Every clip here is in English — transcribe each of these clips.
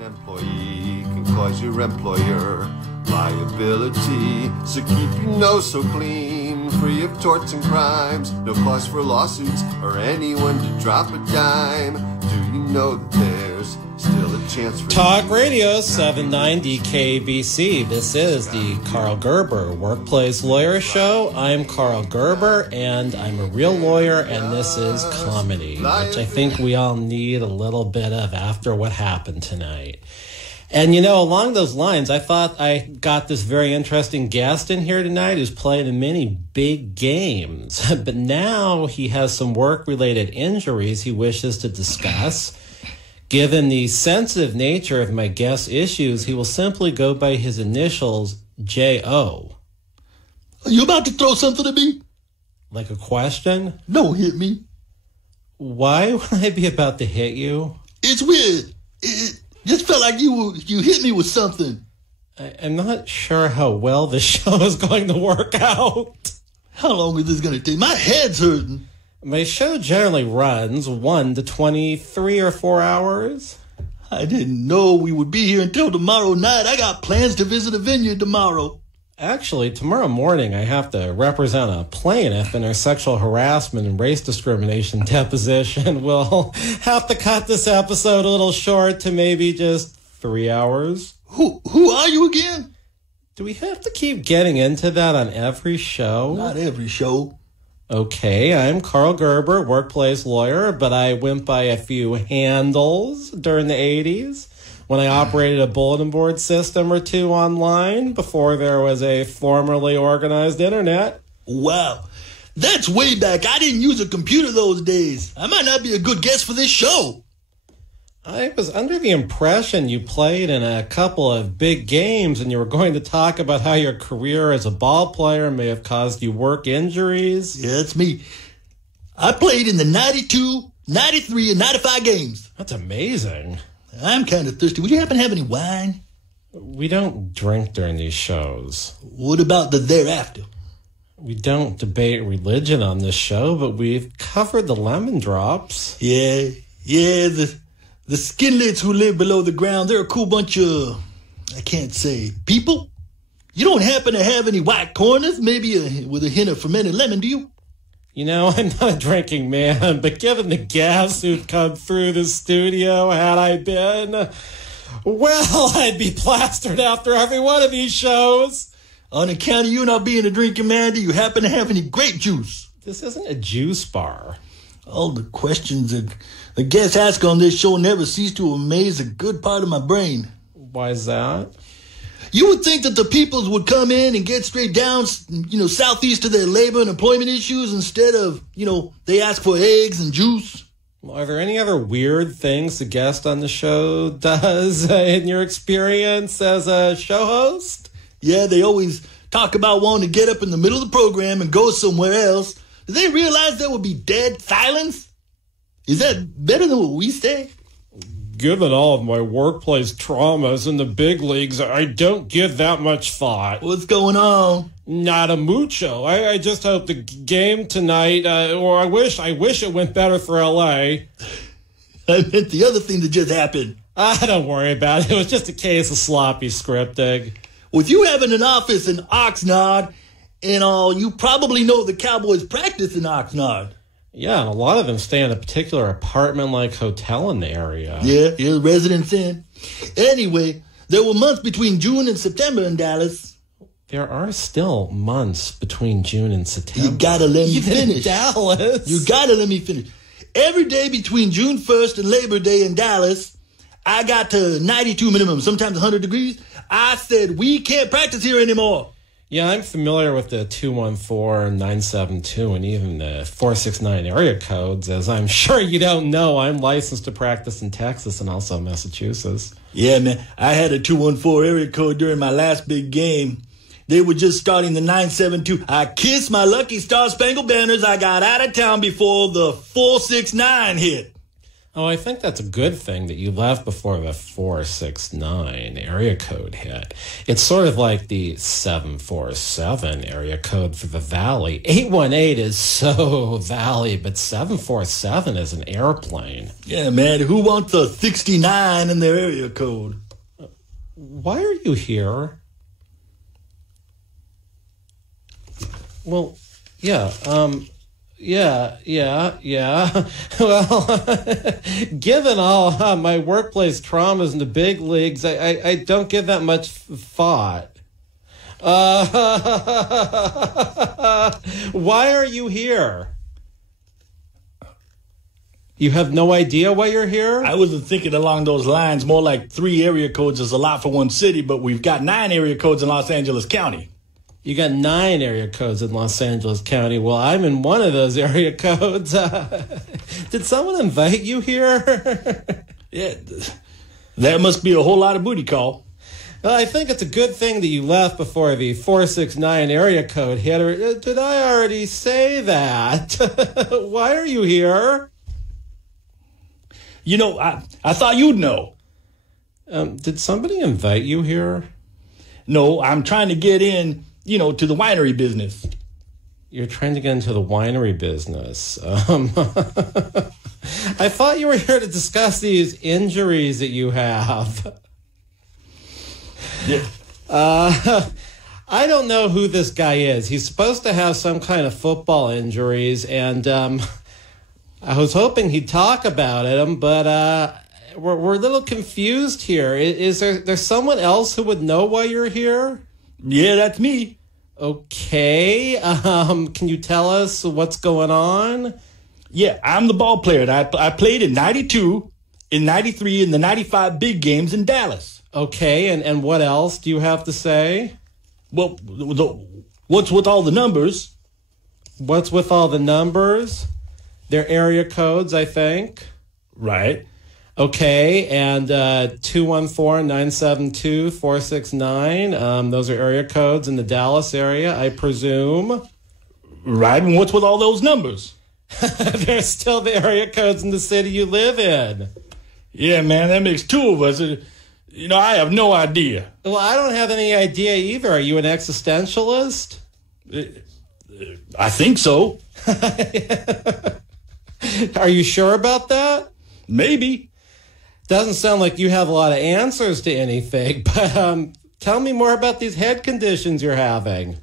An employee can cause your employer liability, so keep your nose so clean, free of torts and crimes. No cause for lawsuits or anyone to drop a dime. Do you know that there's still a chance for Talk Radio 790 KABC. This is the Karl Gerber Workplace Lawyer Show. I'm Karl Gerber, and I'm a real lawyer, and this is comedy, which I think we all need a little bit of after what happened tonight. And, you know, along those lines, I thought I got this very interesting guest in here tonight who's played in many big games. But now he has some work-related injuries he wishes to discuss. Given the sensitive nature of my guest's issues, he will simply go by his initials, J.O. Are you about to throw something at me? Like a question? Don't hit me. Why would I be about to hit you? It's weird. It just felt like you hit me with something. I'm not sure how well this show is going to work out. How long is this going to take? My head's hurting. My show generally runs 1 to 23 or 4 hours. I didn't know we would be here until tomorrow night. I got plans to visit a vineyard tomorrow. Actually, tomorrow morning I have to represent a plaintiff in her sexual harassment and race discrimination deposition. We'll have to cut this episode a little short to maybe just 3 hours. Who are you again? Do we have to keep getting into that on every show? Not every show. Okay, I'm Karl Gerber, workplace lawyer, but I went by a few handles during the 80s when I operated a bulletin board system or two online before there was a formally organized internet. Wow, that's way back. I didn't use a computer those days. I might not be a good guest for this show. I was under the impression you played in a couple of big games and you were going to talk about how your career as a ball player may have caused you work injuries. Yeah, that's me. I played in the 92, 93, and 95 games. That's amazing. I'm kind of thirsty. Would you happen to have any wine? We don't drink during these shows. What about the thereafter? We don't debate religion on this show, but we've covered the lemon drops. Yeah, the skinlets who live below the ground, they're a cool bunch of, I can't say, people? You don't happen to have any white corners, maybe with a hint of fermented lemon, do you? You know, I'm not a drinking man, but given the guests who've come through the studio, had I been, well, I'd be plastered after every one of these shows. On account of you not being a drinking man, do you happen to have any grape juice? This isn't a juice bar. All the questions that the guests ask on this show never cease to amaze a good part of my brain. Why is that? You would think that the peoples would come in and get straight down, southeast to their labor and employment issues instead of, they ask for eggs and juice. Well, are there any other weird things the guest on the show does in your experience as a show host? Yeah, they always talk about wanting to get up in the middle of the program and go somewhere else. Do they realize there would be dead silence? Is that better than what we say? Given all of my workplace traumas in the big leagues, I don't give that much thought. What's going on? Not a mucho. I just hope the game tonight, or I wish it went better for L.A. I meant the other thing that just happened. Don't worry about it. It was just a case of sloppy scripting. With you having an office in Oxnard and all, you probably know the Cowboys practice in Oxnard. Yeah, and a lot of them stay in a particular apartment-like hotel in the area. Yeah, Residence Inn. Anyway, there were months between June and September in Dallas. There are still months between June and September. You gotta let me finish. In Dallas. You gotta let me finish. Every day between June 1st and Labor Day in Dallas, I got to 92 minimum, sometimes 100 degrees. I said, we can't practice here anymore. Yeah, I'm familiar with the 214-972 and even the 469 area codes. As I'm sure you don't know, I'm licensed to practice in Texas and also Massachusetts. Yeah, man, I had a 214 area code during my last big game. They were just starting the 972. I kissed my lucky Star Spangled Banners. I got out of town before the 469 hit. Oh, I think that's a good thing that you left before the 469 area code hit. It's sort of like the 747 area code for the Valley. 818 is so Valley, but 747 is an airplane. Yeah, man, who wants a 69 in their area code? Why are you here? Well, yeah, Yeah. Well, given all my workplace traumas in the big leagues, I don't give that much thought. Why are you here? You have no idea why you're here? I wasn't thinking along those lines. More like 3 area codes is a lot for one city, but we've got 9 area codes in Los Angeles County. You got 9 area codes in Los Angeles County. Well, I'm in one of those area codes. Did someone invite you here? Yeah, that must be a whole lot of booty call. Well, I think it's a good thing that you left before the 469 area code hit. Or did I already say that? Why are you here? You know, I thought you'd know. Did somebody invite you here? No, I'm trying to get in, to the winery business. You're trying to get into the winery business. I thought you were here to discuss these injuries that you have. Yeah. I don't know who this guy is. He's supposed to have some kind of football injuries, and I was hoping he'd talk about it, but we're a little confused here. Is there someone else who would know why you're here? Yeah, that's me. Okay. Can you tell us what's going on? Yeah, I'm the ball player. I played in 92, in 93, in the 95 big games in Dallas. Okay, and what else do you have to say? Well, what's with all the numbers? What's with all the numbers? They're area codes, I think. Right. Okay, and 214-972-469. Those are area codes in the Dallas area, I presume. Right, and what's with all those numbers? They're still the area codes in the city you live in. Yeah, man, that makes 2 of us. I have no idea. Well, I don't have any idea either. Are you an existentialist? I think so. Are you sure about that? Maybe. Doesn't sound like you have a lot of answers to anything, but tell me more about these head conditions you're having.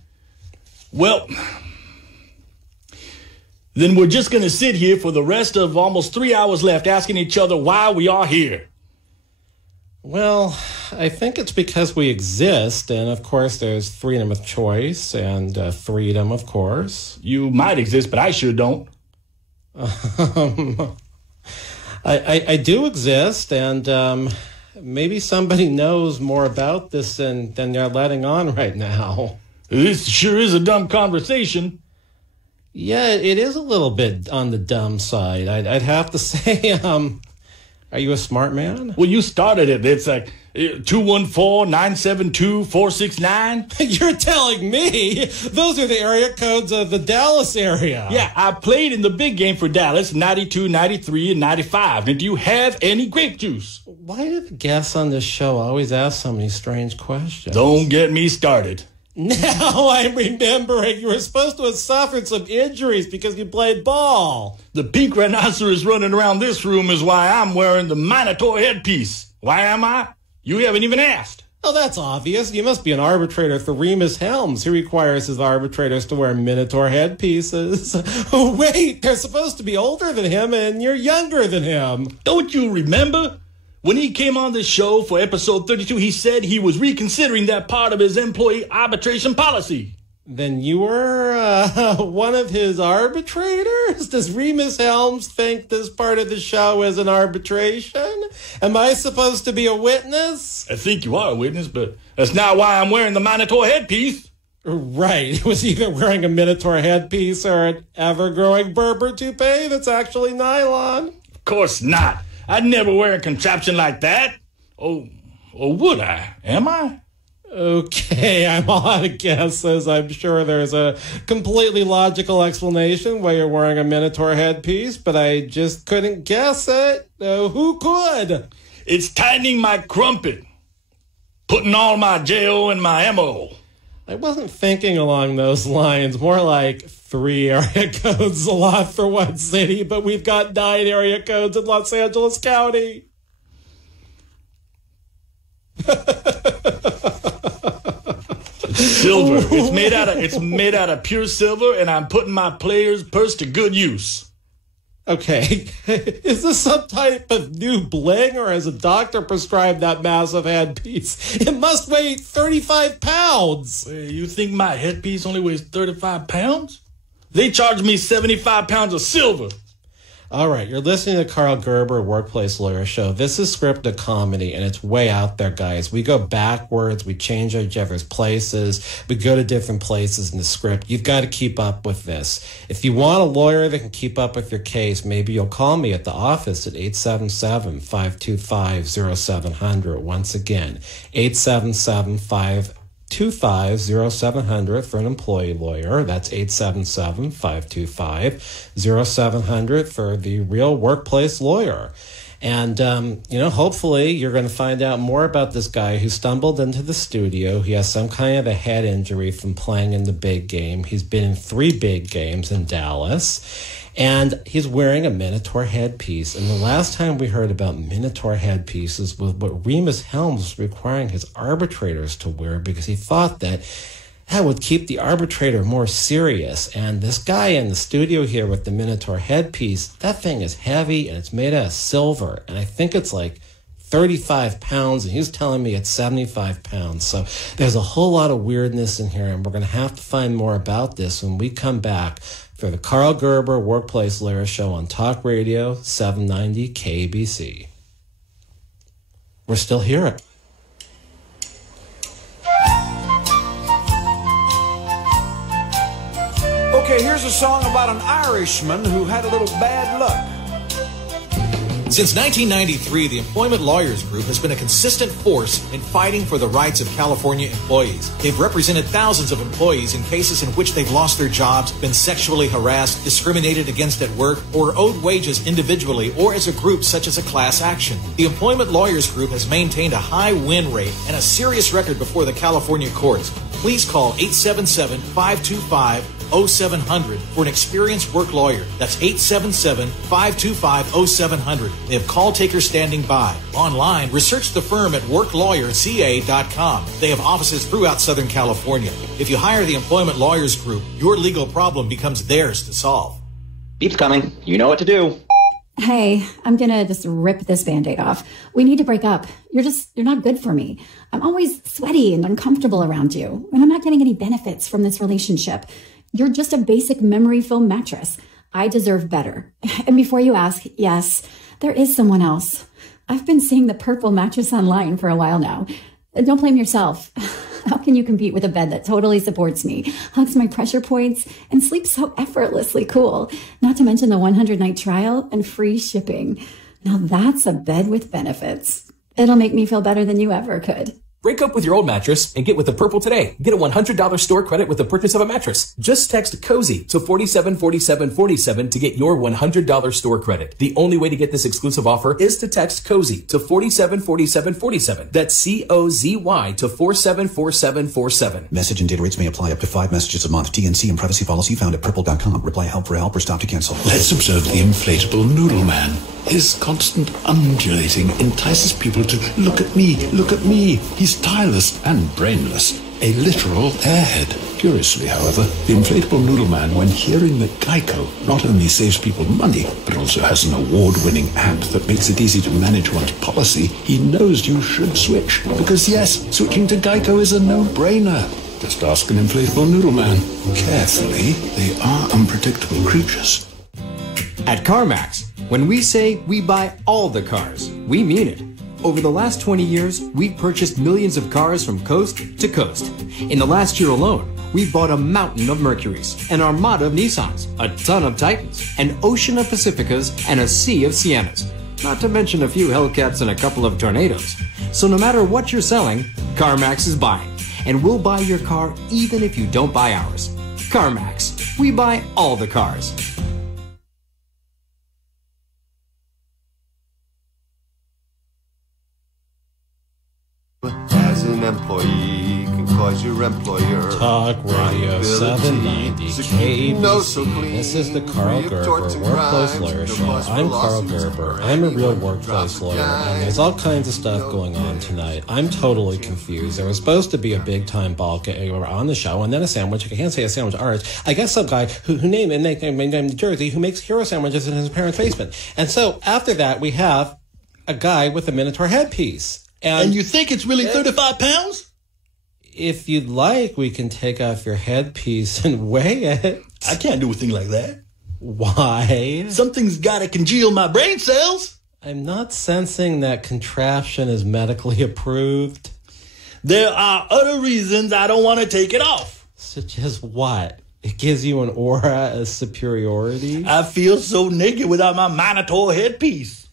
Well, then we're just going to sit here for the rest of almost 3 hours left asking each other why we are here. Well, I think it's because we exist, and of course there's freedom of choice and freedom, of course. You might exist, but I sure don't. I do exist, and maybe somebody knows more about this than they're letting on right now. This sure is a dumb conversation. Yeah, it is a little bit on the dumb side. I'd have to say, are you a smart man? Well, you started it. It's like 214-972-469. You're telling me those are the area codes of the Dallas area. Yeah, I played in the big game for Dallas, 92, 93, and 95. And do you have any grape juice? Why do the guests on this show always ask so many strange questions? Don't get me started. Now I'm remembering you were supposed to have suffered some injuries because you played ball. The pink rhinoceros running around this room is why I'm wearing the minotaur headpiece. Why am I? You haven't even asked. Oh, that's obvious. You must be an arbitrator for Remus Helms. He requires his arbitrators to wear minotaur headpieces. Oh, wait, they're supposed to be older than him and you're younger than him. Don't you remember? When he came on this show for episode 32, he said he was reconsidering that part of his employee arbitration policy. Then you were one of his arbitrators? Does Remus Helms think this part of the show is an arbitration? Am I supposed to be a witness? I think you are a witness, but that's not why I'm wearing the minotaur headpiece. Right. It was either wearing a minotaur headpiece or an ever-growing berber toupee that's actually nylon. Of course not. I'd never wear a contraption like that. Oh, or would I? Am I? Okay, I'm all out of guesses. I'm sure there's a completely logical explanation why you're wearing a minotaur headpiece, but I just couldn't guess it. Who could? It's tightening my crumpet. Putting all my J.O. in my M.O. I wasn't thinking along those lines. More like 3 area codes, a lot for one city, but we've got 9 area codes in Los Angeles County. Silver. It's made out of pure silver, and I'm putting my player's purse to good use. Okay, is this some type of new bling, or has a doctor prescribed that massive headpiece? It must weigh 35 pounds. You think my headpiece only weighs 35 pounds? They charge me 75 pounds of silver. All right, you're listening to Karl Gerber, Workplace Lawyer Show. This is scripted comedy, and it's way out there, guys. We go backwards. We change each other's places. We go to different places in the script. You've got to keep up with this. If you want a lawyer that can keep up with your case, maybe you'll call me at the office at 877-525-0700. Once again, 877-525-0700 for an employee lawyer. That's 877-525-0700 for the real workplace lawyer. And, hopefully you're going to find out more about this guy who stumbled into the studio. He has some kind of a head injury from playing in the big game. He's been in 3 big games in Dallas. And he's wearing a minotaur headpiece. And the last time we heard about minotaur headpieces was what Remus Helms was requiring his arbitrators to wear, because he thought that would keep the arbitrator more serious. And this guy in the studio here with the minotaur headpiece, that thing is heavy and it's made out of silver. And I think it's like 35 pounds, and he was telling me it's 75 pounds. So there's a whole lot of weirdness in here, and we're going to have to find more about this when we come back for the Karl Gerber Workplace Lawyer Show on Talk Radio 790 KABC. We're still here. Okay, here's a song about an Irishman who had a little bad luck. Since 1993, the Employment Lawyers Group has been a consistent force in fighting for the rights of California employees. They've represented thousands of employees in cases in which they've lost their jobs, been sexually harassed, discriminated against at work, or owed wages individually or as a group such as a class action. The Employment Lawyers Group has maintained a high win rate and a serious record before the California courts. Please call 877-525-0700 for an experienced work lawyer. That's 877-525-0700. They have call takers standing by. Online, research the firm at worklawyerca.com. They have offices throughout Southern California. If you hire the Employment Lawyers Group, your legal problem becomes theirs to solve. Beep's coming. You know what to do. Hey, I'm gonna just rip this Band-Aid off. We need to break up. You're not good for me. I'm always sweaty and uncomfortable around you, and I'm not getting any benefits from this relationship. You're just a basic memory foam mattress. I deserve better. And before you ask, yes, there is someone else. I've been seeing the purple mattress online for a while now. Don't blame yourself. How can you compete with a bed that totally supports me, hugs my pressure points, and sleeps so effortlessly cool? Not to mention the 100-night trial and free shipping. Now that's a bed with benefits. It'll make me feel better than you ever could. Break up with your old mattress and get with the Purple today. Get a $100 store credit with the purchase of a mattress. Just text COZY to 474747 to get your $100 store credit. The only way to get this exclusive offer is to text COZY to 474747. That's COZY to 474747. Message and data rates may apply up to 5 messages a month. TNC and privacy policy found at purple.com. Reply help for help or stop to cancel. Let's observe the inflatable noodle man. His constant undulating entices people to look at me, look at me. He's tireless and brainless, a literal airhead. Curiously, however, the inflatable noodle man, when hearing that Geico not only saves people money, but also has an award-winning app that makes it easy to manage one's policy, he knows you should switch. Because yes, switching to Geico is a no-brainer. Just ask an inflatable noodle man. Carefully, they are unpredictable creatures. At CarMax, when we say we buy all the cars, we mean it. Over the last 20 years, we've purchased millions of cars from coast to coast. In the last year alone, we've bought a mountain of Mercurys, an armada of Nissans, a ton of Titans, an ocean of Pacificas, and a sea of Siennas. Not to mention a few Hellcats and a couple of Tornadoes. So no matter what you're selling, CarMax is buying. and we'll buy your car even if you don't buy ours. CarMax, we buy all the cars. As an employee can cause your employer Talk Radio 790 KABC. So clean, this is the Karl Gerber Workplace Lawyer Show. I'm Karl Gerber. I'm a real workplace lawyer, and there's all kinds of stuff going on tonight. I'm totally confused. There was supposed to be a big-time bulk on the show, and then a sandwich. I can't say a sandwich artist. I guess some guy who named New Jersey who makes hero sandwiches in his parents' basement. And so after that, we have a guy with a minotaur headpiece. And you think it's really 35 pounds? If you'd like, we can take off your headpiece and weigh it. I can't do a thing like that. Why? Something's got to congeal my brain cells. I'm not sensing that contraption is medically approved. There are other reasons I don't want to take it off. Such as what? It gives you an aura of superiority? I feel so naked without my minotaur headpiece.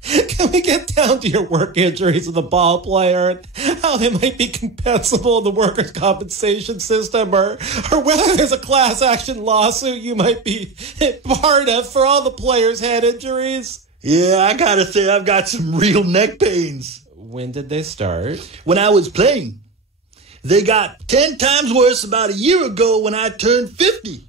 Can we get down to your work injuries of the ball player and how they might be compensable in the workers' compensation system, or whether there's a class action lawsuit you might be part of for all the players' head injuries? Yeah, I gotta say I've got some real neck pains. When did they start? When I was playing. They got 10 times worse about a year ago when I turned 50.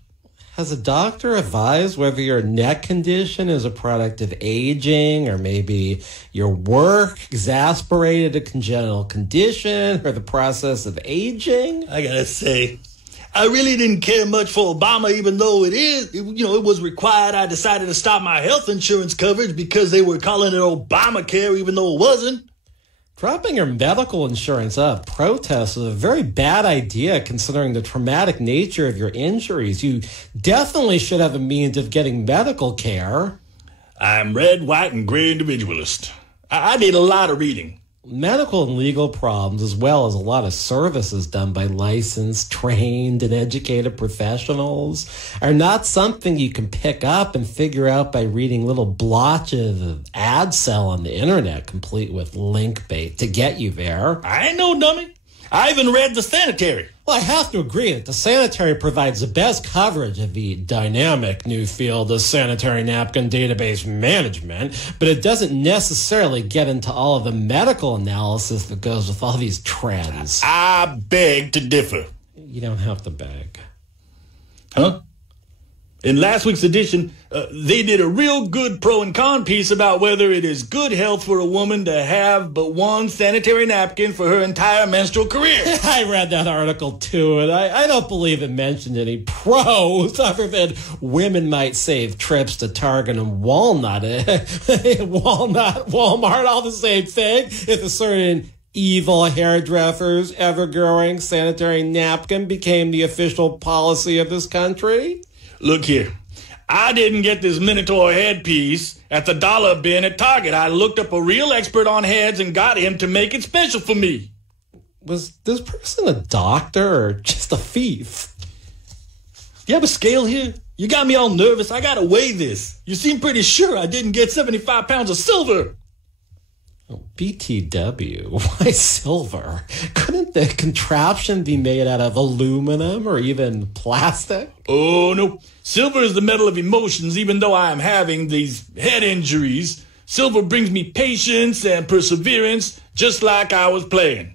Has a doctor advised whether your neck condition is a product of aging, or maybe your work exacerbated a congenital condition, or the process of aging? I gotta say, I really didn't care much for Obama, even though it was required. I decided to stop my health insurance coverage because they were calling it Obamacare, even though it wasn't. Dropping your medical insurance up protest is a very bad idea considering the traumatic nature of your injuries. You definitely should have a means of getting medical care. I'm red, white, and gray individualist. I did a lot of reading. Medical and legal problems, as well as a lot of services done by licensed, trained, and educated professionals, are not something you can pick up and figure out by reading little blotches of ad sell on the internet, complete with link bait to get you there. I ain't no dummy. I even read the sanitary. Well, I have to agree that the sanitary provides the best coverage of the dynamic new field of sanitary napkin database management, but it doesn't necessarily get into all of the medical analysis that goes with all these trends. I beg to differ. You don't have to beg. Huh? In last week's edition, they did a real good pro and con piece about whether it is good health for a woman to have but one sanitary napkin for her entire menstrual career. I read that article too, and I don't believe it mentioned any pros other than women might save trips to Target and Walmart, all the same thing, if a certain evil hairdresser's ever-growing sanitary napkin became the official policy of this country. Look here, I didn't get this minotaur headpiece at the dollar bin at Target. I looked up a real expert on heads and got him to make it special for me. Was this person a doctor or just a thief? Do you have a scale here? You got me all nervous. I gotta weigh this. You seem pretty sure I didn't get 75 pounds of silver. Oh, BTW, why silver? Couldn't the contraption be made out of aluminum or even plastic? Oh, no. Silver is the metal of emotions, even though I am having these head injuries. Silver brings me patience and perseverance, just like I was playing.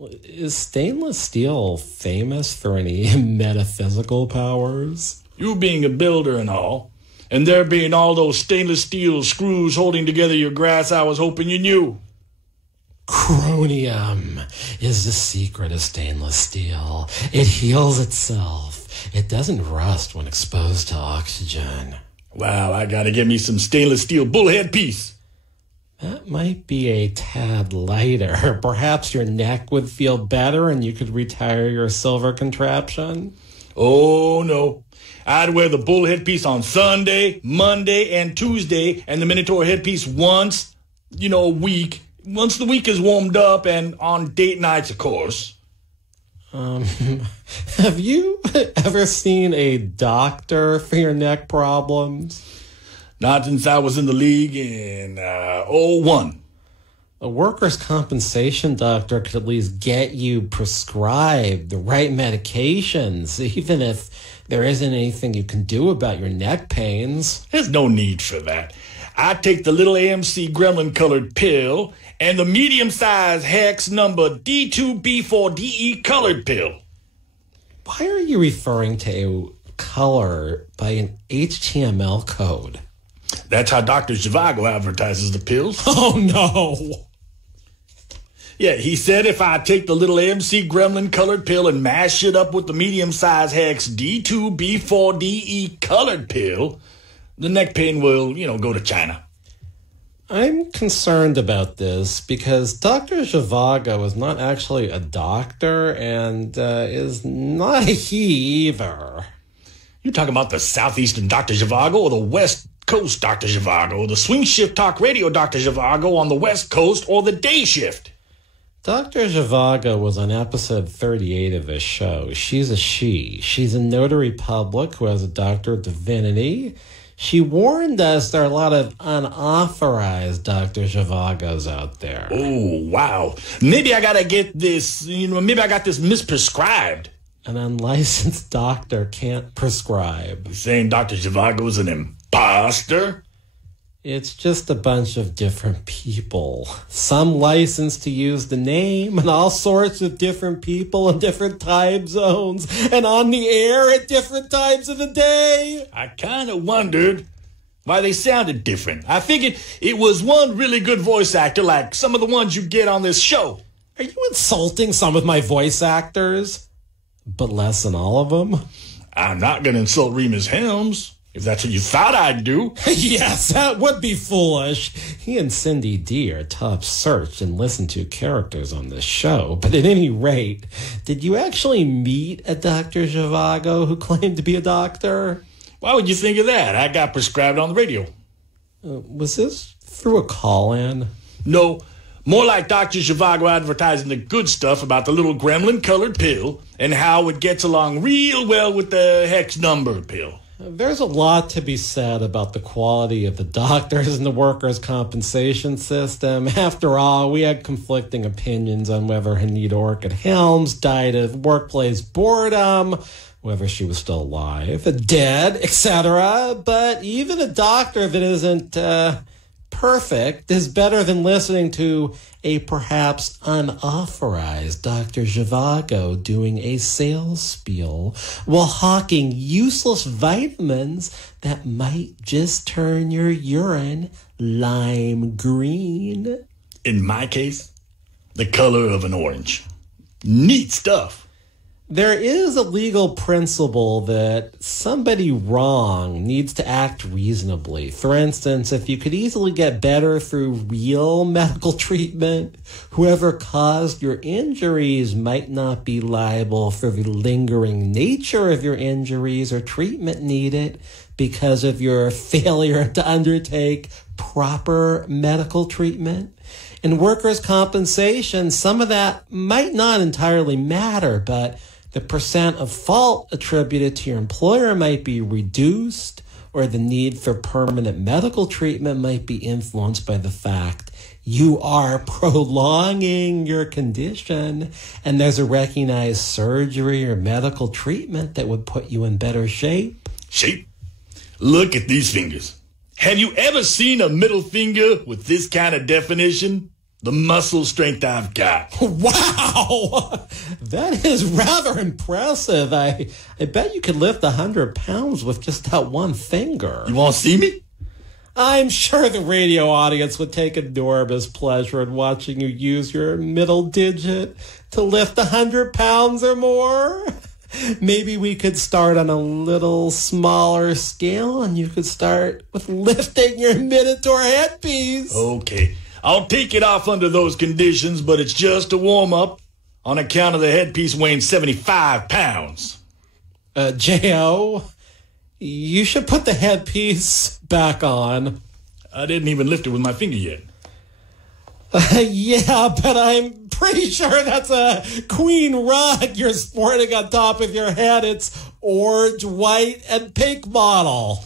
Is stainless steel famous for any metaphysical powers? You being a builder and all, and there being all those stainless steel screws holding together your grass, I was hoping you knew. Chromium is the secret of stainless steel. It heals itself. It doesn't rust when exposed to oxygen. Wow, I gotta get me some stainless steel bullhead piece. That might be a tad lighter. Perhaps your neck would feel better and you could retire your silver contraption. Oh, no. I'd wear the bullhead piece on Sunday, Monday, and Tuesday, and the minotaur headpiece once, a week. Once the week is warmed up, and on date nights, of course. Have you ever seen a doctor for your neck problems? Not since I was in the league in 01. A workers' compensation doctor could at least get you prescribed the right medications, even if there isn't anything you can do about your neck pains. There's no need for that. I take the little AMC gremlin-colored pill and the medium-sized hex number D2B4DE colored pill. Why are you referring to a color by an HTML code? That's how Dr. Zhivago advertises the pills. Oh, no. Yeah, he said if I take the little AMC gremlin-colored pill and mash it up with the medium-sized hex D2B4DE colored pill, the neck pain will, go to China. I'm concerned about this because Dr. Zhivago is not actually a doctor and is not a he either. You talking about the Southeastern Dr. Zhivago or the West Coast Dr. Zhivago, the swing shift talk radio Dr. Zhivago on the West Coast, or the day shift? Dr. Zhivago was on episode 38 of this show. She's a she. She's a notary public who has a doctor of divinity. She warned us there are a lot of unauthorized Dr. Zhivagos out there. Oh, wow. Maybe I gotta get this, maybe I got this misprescribed. An unlicensed doctor can't prescribe. You're saying Dr. Zhivago's an imposter? It's just a bunch of different people. Some licensed to use the name, and all sorts of different people in different time zones, and on the air at different times of the day. I kind of wondered why they sounded different. I figured it was one really good voice actor like some of the ones you get on this show. Are you insulting some of my voice actors? But less than all of them? I'm not going to insult Remus Helms. If that's what you thought I'd do. Yes, that would be foolish. He and Cindy D are top searched and listened to characters on this show. But at any rate, did you actually meet a Dr. Zhivago who claimed to be a doctor? Why would you think of that? I got prescribed on the radio. Was this through a call-in? No, more like Dr. Zhivago advertising the good stuff about the little gremlin-colored pill and how it gets along real well with the hex number pill. There's a lot to be said about the quality of the doctors in the workers' compensation system. After all, we had conflicting opinions on whether Hanita Orchid Helms died of workplace boredom, whether she was still alive, dead, etc. But even a doctor that isn't perfect is better than listening to a perhaps unauthorized Dr. Zhivago doing a sales spiel while hawking useless vitamins that might just turn your urine lime green. In my case, the color of an orange. Neat stuff. There is a legal principle that somebody wrong needs to act reasonably. For instance, if you could easily get better through real medical treatment, whoever caused your injuries might not be liable for the lingering nature of your injuries or treatment needed because of your failure to undertake proper medical treatment. In workers' compensation, some of that might not entirely matter, but the percent of fault attributed to your employer might be reduced, or the need for permanent medical treatment might be influenced by the fact you are prolonging your condition, and there's a recognized surgery or medical treatment that would put you in better shape. Shape? Look at these fingers. Have you ever seen a middle finger with this kind of definition? The muscle strength I've got. Wow! That is rather impressive. I bet you could lift 100 pounds with just that one finger. You want to see me? I'm sure the radio audience would take enormous pleasure in watching you use your middle digit to lift 100 pounds or more. Maybe we could start on a little smaller scale and you could start with lifting your minotaur headpiece. Okay. I'll take it off under those conditions, but it's just a warm-up on account of the headpiece weighing 75 pounds. J.O., you should put the headpiece back on. I didn't even lift it with my finger yet. Yeah, but I'm pretty sure that's a queen rug you're sporting on top of your head. It's orange, white, and pink model.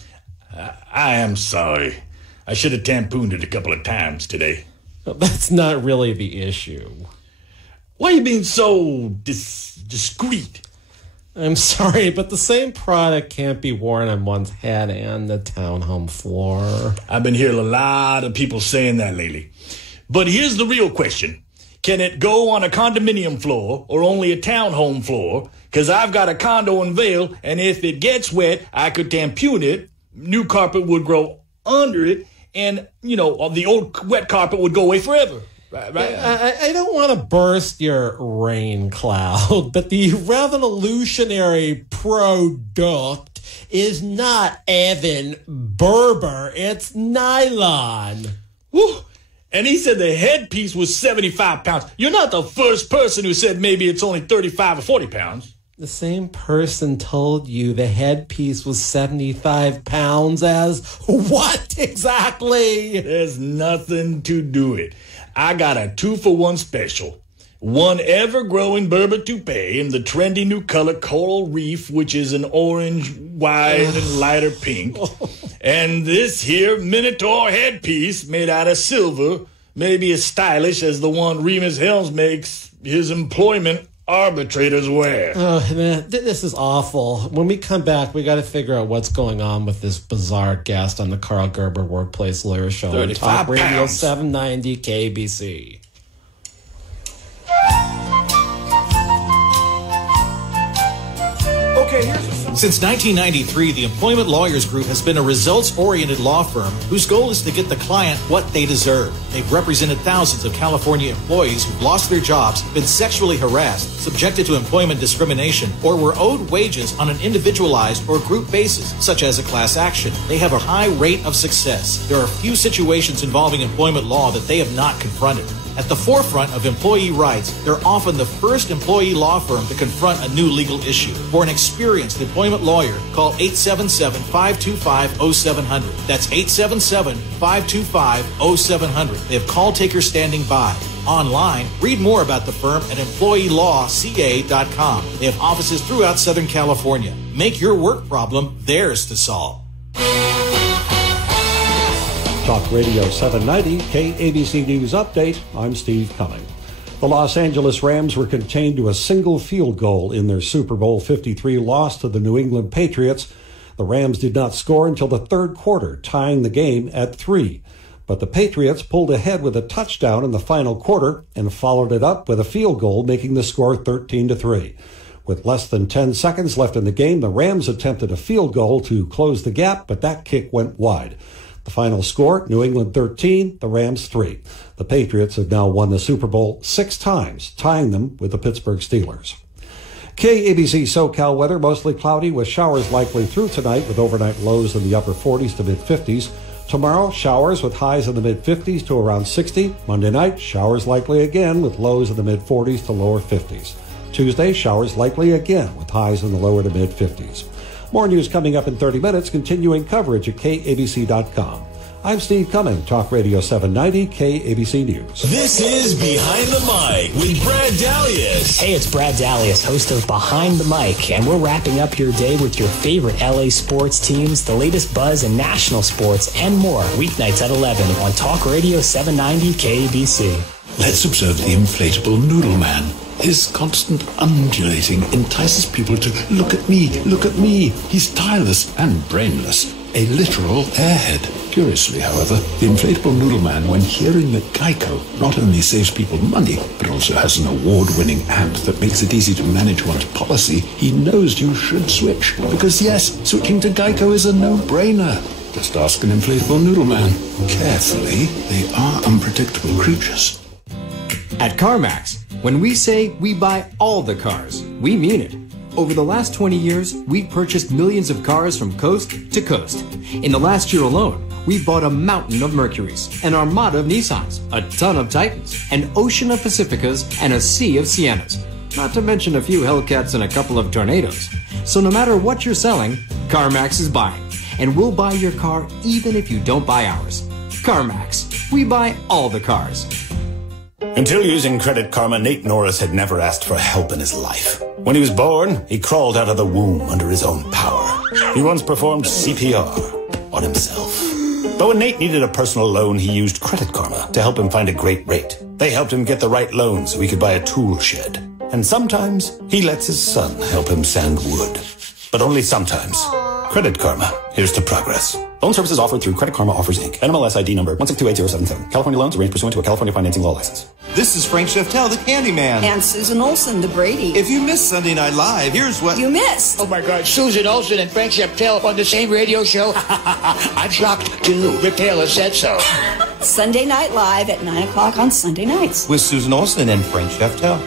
I am sorry. I should have tampooned it a couple of times today. That's not really the issue. Why are you being so discreet? I'm sorry, but the same product can't be worn on one's head and the townhome floor. I've been hearing a lot of people saying that lately. But here's the real question. Can it go on a condominium floor or only a townhome floor? Because I've got a condo in Vail, and if it gets wet, I could tampon it, new carpet would grow under it, and, the old wet carpet would go away forever. Right. I don't want to burst your rain cloud, but the revolutionary product is not even berber, it's nylon. Woo! And he said the headpiece was 75 pounds. You're not the first person who said maybe it's only 35 or 40 pounds. The same person told you the headpiece was 75 pounds as what exactly? There's nothing to do it. I got a 2-for-1 special. One ever-growing berber toupee in the trendy new color coral reef, which is an orange, white, and lighter pink. And this here minotaur headpiece made out of silver, maybe as stylish as the one Remus Helms makes his employment arbitrators wear. Oh, man, this is awful. When we come back, we got to figure out what's going on with this bizarre guest on the Karl Gerber Workplace Lawyer Show on Talk Radio 790 KABC. Okay, here's a song. Since 1993, the Employment Lawyers Group has been a results-oriented law firm whose goal is to get the client what they deserve. They've represented thousands of California employees who've lost their jobs, been sexually harassed, subjected to employment discrimination, or were owed wages on an individualized or group basis, such as a class action. They have a high rate of success. There are few situations involving employment law that they have not confronted. At the forefront of employee rights, they're often the first employee law firm to confront a new legal issue. For an experienced employment lawyer, call 877-525-0700. That's 877-525-0700. They have call takers standing by. Online, read more about the firm at employeelawca.com. They have offices throughout Southern California. Make your work problem theirs to solve. Talk Radio 790, KABC News Update. I'm Steve Cumming. The Los Angeles Rams were contained to a single field goal in their Super Bowl 53 loss to the New England Patriots. The Rams did not score until the third quarter, tying the game at 3. But the Patriots pulled ahead with a touchdown in the final quarter and followed it up with a field goal, making the score 13-3. With less than 10 seconds left in the game, the Rams attempted a field goal to close the gap, but that kick went wide. The final score, New England 13, the Rams 3. The Patriots have now won the Super Bowl 6 times, tying them with the Pittsburgh Steelers. KABC SoCal weather, mostly cloudy with showers likely through tonight with overnight lows in the upper 40s to mid-50s. Tomorrow, showers with highs in the mid-50s to around 60. Monday night, showers likely again with lows in the mid-40s to lower 50s. Tuesday, showers likely again with highs in the lower to mid-50s. More news coming up in 30 minutes, continuing coverage at KABC.com. I'm Steve Cumming, Talk Radio 790, KABC News. This is Behind the Mic with Brad Dalius. Hey, it's Brad Dalius, host of Behind the Mic, and we're wrapping up your day with your favorite LA sports teams, the latest buzz in national sports, and more, weeknights at 11 on Talk Radio 790 KABC. Let's observe the inflatable noodle man. His constant undulating entices people to look at me, look at me. He's tireless and brainless, a literal airhead. Curiously, however, the inflatable noodle man, when hearing that Geico not only saves people money, but also has an award-winning app that makes it easy to manage one's policy, he knows you should switch. Because yes, switching to Geico is a no-brainer. Just ask an inflatable noodle man. Carefully, they are unpredictable creatures. At CarMax, when we say we buy all the cars, we mean it. Over the last 20 years, we've purchased millions of cars from coast to coast. In the last year alone, we've bought a mountain of Mercurys, an armada of Nissans, a ton of Titans, an ocean of Pacificas, and a sea of Siennas. Not to mention a few Hellcats and a couple of Tornadoes. So no matter what you're selling, CarMax is buying. And we'll buy your car even if you don't buy ours. CarMax, we buy all the cars. Until using Credit Karma, Nate Norris had never asked for help in his life. When he was born, he crawled out of the womb under his own power. He once performed CPR on himself. But when Nate needed a personal loan, he used Credit Karma to help him find a great rate. They helped him get the right loan so he could buy a tool shed. And sometimes he lets his son help him sand wood. But only sometimes. Credit Karma. Here's to progress. Loan services offered through Credit Karma Offers, Inc. NMLS ID number 1628077. California loans arranged pursuant to a California financing law license. This is Frank Sheftel, the Candyman. And Susan Olsen, the Brady. If you missed Sunday Night Live, here's what you missed. Oh my God, Susan Olsen and Frank Sheftel on the same radio show? I'm shocked too. Rip Taylor said so. Sunday Night Live at 9 o'clock on Sunday nights. With Susan Olsen and Frank Sheftel.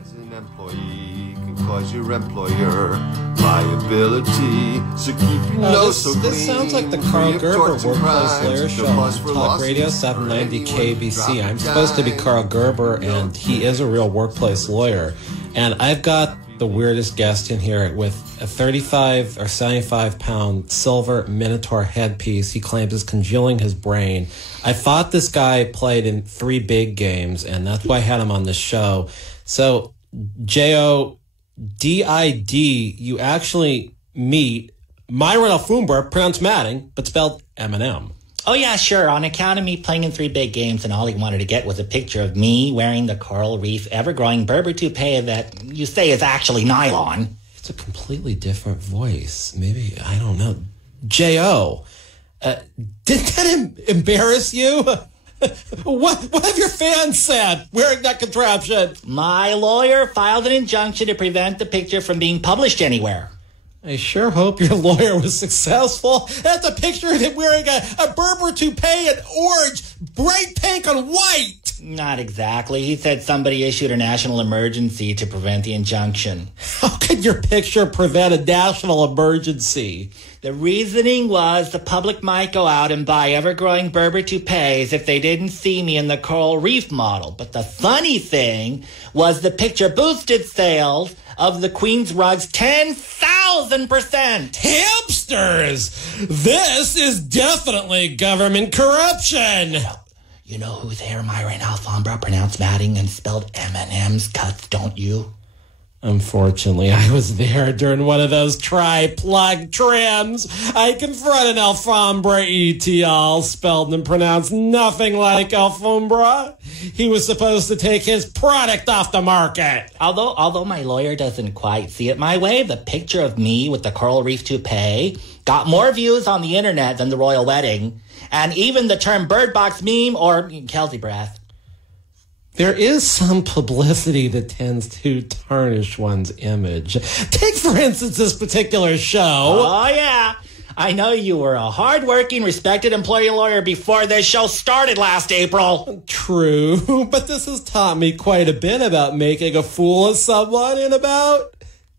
As an employee can cause your employer liability, so keep your nose so clean. This sounds like the Karl Gerber Workplace Lawyer Show on Talk Radio 790 KABC. I'm supposed to be Karl Gerber, and he is a real workplace lawyer. And I've got the weirdest guest in here with a 35 or 75 pound silver minotaur headpiece he claims is congealing his brain. I thought this guy played in 3 big games, and that's why I had him on the show. So, J-O-D-I-D, you actually meet Myron Alfombra, pronounced Matting, but spelled M&M. Oh, yeah, sure. On account of me playing in 3 big games, and all he wanted to get was a picture of me wearing the coral reef ever-growing Berber toupee that you say is actually nylon. It's a completely different voice. Maybe, I don't know. J.O., did that embarrass you? What have your fans said wearing that contraption? My lawyer filed an injunction to prevent the picture from being published anywhere. I sure hope your lawyer was successful. That's a picture of him wearing a Berber toupee in orange, bright pink on white. Not exactly. He said somebody issued a national emergency to prevent the injunction. How could your picture prevent a national emergency? The reasoning was the public might go out and buy ever-growing Berber toupees if they didn't see me in the coral reef model. But the funny thing was the picture boosted sales of the Queen's rugs 10,000%. Hamsters! This is definitely government corruption. You know who's here, Myron Alfombra, pronounced Matting and spelled M&M's cuts, don't you? Unfortunately, I was there during one of those tri-plug trims. I confronted Alfombra ETL, spelled and pronounced nothing like Alfombra. He was supposed to take his product off the market. Although my lawyer doesn't quite see it my way, the picture of me with the coral reef toupee got more views on the internet than the royal wedding, and even the term bird box meme or Kelsey breath. There is some publicity that tends to tarnish one's image. Take, for instance, this particular show. Oh, yeah. I know you were a hard-working, respected employee lawyer before this show started last April. True, but this has taught me quite a bit about making a fool of someone in about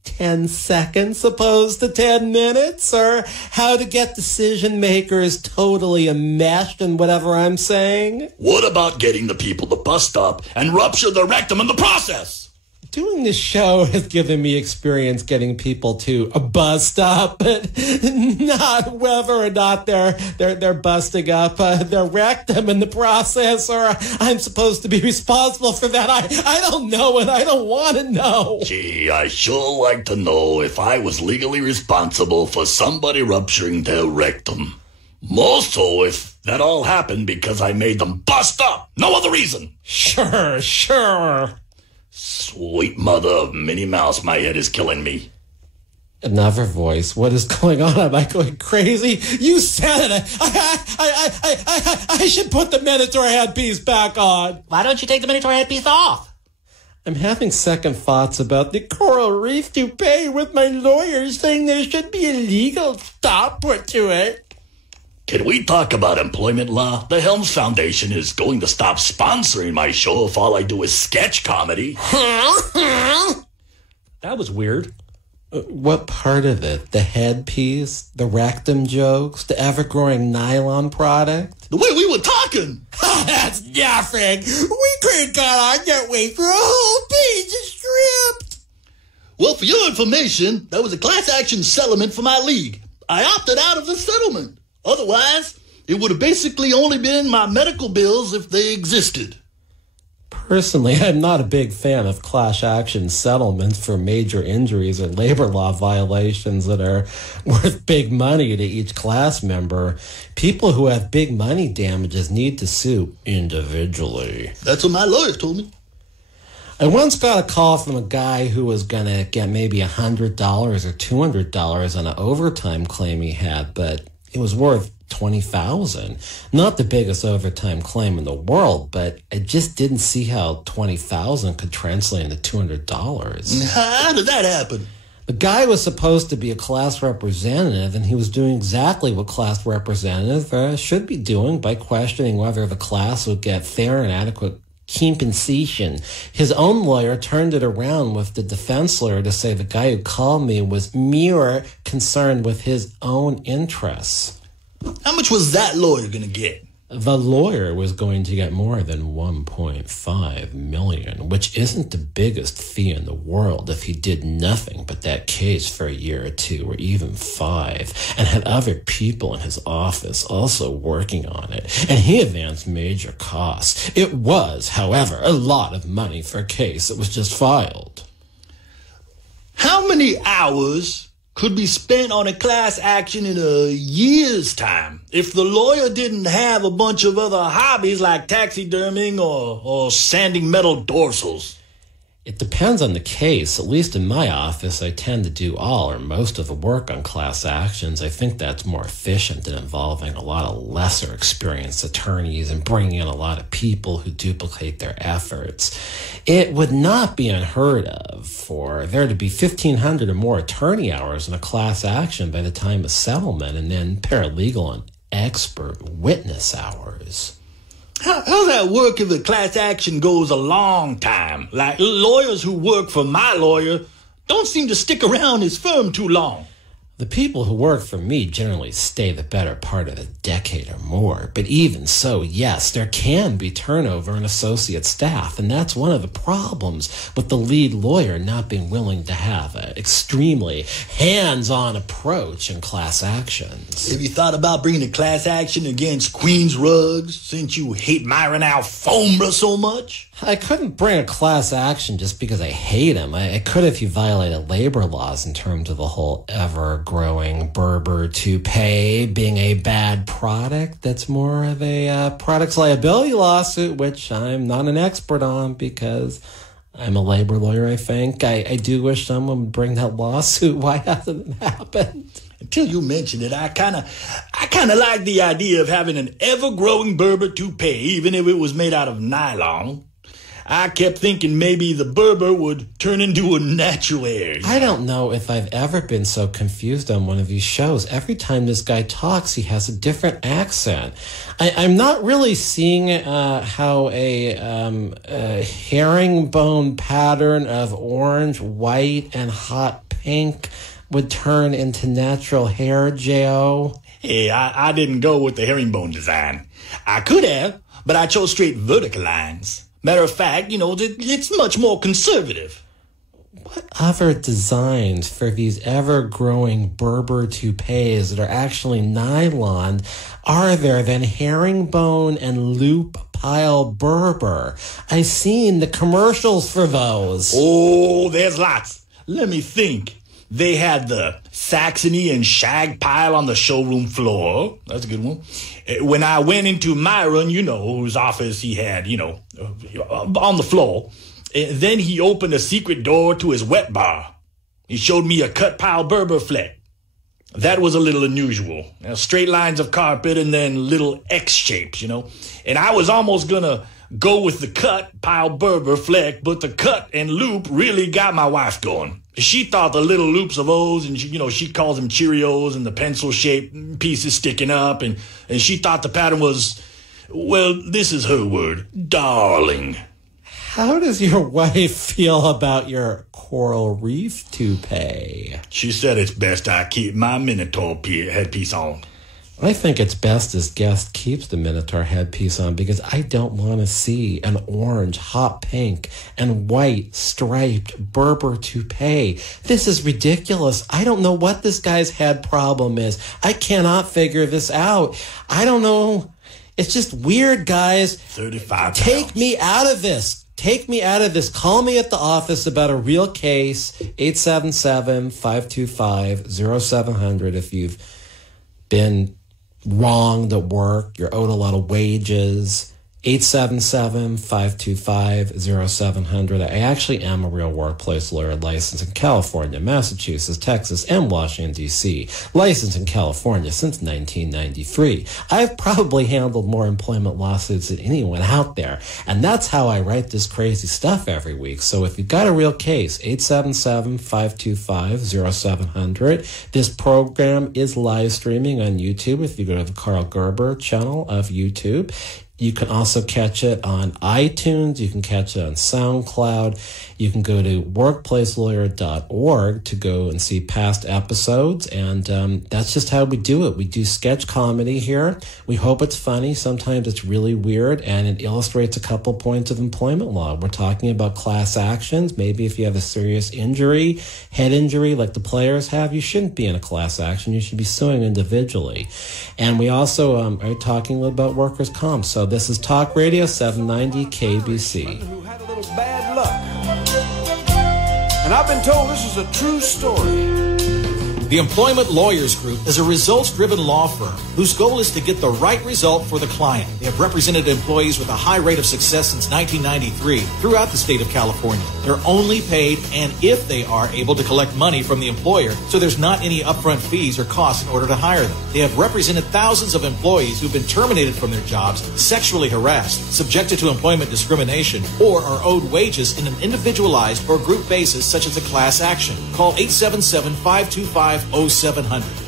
10 seconds opposed to 10 minutes, or how to get decision makers totally enmeshed in whatever I'm saying. What about getting the people to bust up and rupture their rectum in the process? Doing this show has given me experience getting people to bust up, but not whether or not they're busting up their rectum in the process, or I'm supposed to be responsible for that. I don't know, and I don't want to know. Gee, I sure like to know if I was legally responsible for somebody rupturing their rectum. More so if that all happened because I made them bust up. No other reason. Sure. Sweet mother of Minnie Mouse, my head is killing me. Another voice. What is going on? Am I going crazy? You said it. I should put the minotaur headpiece back on. Why don't you take the minotaur headpiece off? I'm having second thoughts about the coral reef toupee, with my lawyer saying there should be a legal stop put to it. Can we talk about employment law? The Helms Foundation is going to stop sponsoring my show if all I do is sketch comedy. That was weird. What part of it? The headpiece? The rectum jokes? The ever-growing nylon product? The way we were talking! That's nothing! We could have got on that way for a whole page of script! Well, for your information, that was a class action settlement for my league. I opted out of the settlement. Otherwise, it would have basically only been my medical bills if they existed. Personally, I'm not a big fan of class action settlements for major injuries or labor law violations that are worth big money to each class member. People who have big money damages need to sue individually. That's what my lawyers told me. I once got a call from a guy who was going to get maybe $100 or $200 on an overtime claim he had, but it was worth $20,000. Not the biggest overtime claim in the world, but I just didn't see how $20,000 could translate into $200. How did that happen? The guy was supposed to be a class representative, and he was doing exactly what class representative should be doing by questioning whether the class would get fair and adequate compensation. His own lawyer turned it around with the defense lawyer to say the guy who called me was mere concerned with his own interests. How much was that lawyer going to get? The lawyer was going to get more than $1.5 million, which isn't the biggest fee in the world if he did nothing but that case for a year or two or even 5, and had other people in his office also working on it, and he advanced major costs. It was, however, a lot of money for a case that was just filed. How many hours could be spent on a class action in a year's time if the lawyer didn't have a bunch of other hobbies like taxiderming or sanding metal dorsals? It depends on the case. At least in my office, I tend to do all or most of the work on class actions. I think that's more efficient than involving a lot of lesser experienced attorneys and bringing in a lot of people who duplicate their efforts. It would not be unheard of for there to be 1,500 or more attorney hours in a class action by the time of settlement, and then paralegal and expert witness hours. How's that work if the class action goes a long time? Like, lawyers who work for my lawyer don't seem to stick around his firm too long. The people who work for me generally stay the better part of a decade or more. But even so, yes, there can be turnover in associate staff, and that's one of the problems with the lead lawyer not being willing to have an extremely hands-on approach in class actions. Have you thought about bringing a class action against Queen's Rugs since you hate Myron Alfombra so much? I couldn't bring a class action just because I hate him. I could if he violated labor laws in terms of the whole ever-growing berber toupee being a bad product. That's more of a products liability lawsuit, which I'm not an expert on because I'm a labor lawyer, I think. I do wish someone would bring that lawsuit. Why hasn't it happened? Until you mentioned it, I kind of like the idea of having an ever-growing berber toupee, even if it was made out of nylon. I kept thinking maybe the berber would turn into a natural hair. I don't know if I've ever been so confused on one of these shows. Every time this guy talks, he has a different accent. I'm not really seeing how a herringbone pattern of orange, white, and hot pink would turn into natural hair, J.O. Hey, I didn't go with the herringbone design. I could have, but I chose straight vertical lines. Matter of fact, it's much more conservative. What other designs for these ever-growing berber toupees that are actually nylon are there than herringbone and loop pile berber? I've seen the commercials for those. Oh, there's lots. Let me think. They had the Saxony and shag pile on the showroom floor. That's a good one. When I went into Myron, whose office he had, on the floor, then he opened a secret door to his wet bar. He showed me a cut pile berber fleck. That was a little unusual. Straight lines of carpet and then little X shapes, And I was almost gonna go with the cut pile berber fleck, but the cut and loop really got my wife going. She thought the little loops of O's, and she calls them Cheerios, and the pencil-shaped pieces sticking up, and she thought the pattern was, well, this is her word, darling. How does your wife feel about your coral reef toupee? She said it's best I keep my minotaur headpiece on. I think it's best this guest keeps the minotaur headpiece on because I don't want to see an orange, hot pink, and white striped berber toupee. This is ridiculous. I don't know what this guy's head problem is. I cannot figure this out. I don't know. It's just weird, guys. 35 pounds. Take me out of this. take me out of this. Call me at the office about a real case, 877-525-0700 if you've been wronged at work, you're owed a lot of wages. 877-525-0700. I actually am a real workplace lawyer licensed in California, Massachusetts, Texas, and Washington, D.C. Licensed in California since 1993. I've probably handled more employment lawsuits than anyone out there, and that's how I write this crazy stuff every week. So if you've got a real case, 877-525-0700. This program is live streaming on YouTube if you go to the Karl Gerber channel of YouTube. You can also catch it on iTunes. You can catch it on SoundCloud. You can go to workplacelawyer.org to go and see past episodes. And that's just how we do it. We do sketch comedy here. We hope it's funny. Sometimes it's really weird, and it illustrates a couple points of employment law. We're talking about class actions. Maybe if you have a serious injury, head injury like the players have, you shouldn't be in a class action. You should be suing individually. And we also are talking a little about workers' comp. So this is Talk Radio 790 KBC. Who had a little bad luck. And I've been told this is a true story. The Employment Lawyers Group is a results-driven law firm whose goal is to get the right result for the client. They have represented employees with a high rate of success since 1993 throughout the state of California. They're only paid and if they are able to collect money from the employer, so there's not any upfront fees or costs in order to hire them. They have represented thousands of employees who've been terminated from their jobs, sexually harassed, subjected to employment discrimination, or are owed wages in an individualized or group basis such as a class action. Call 877-525-0700.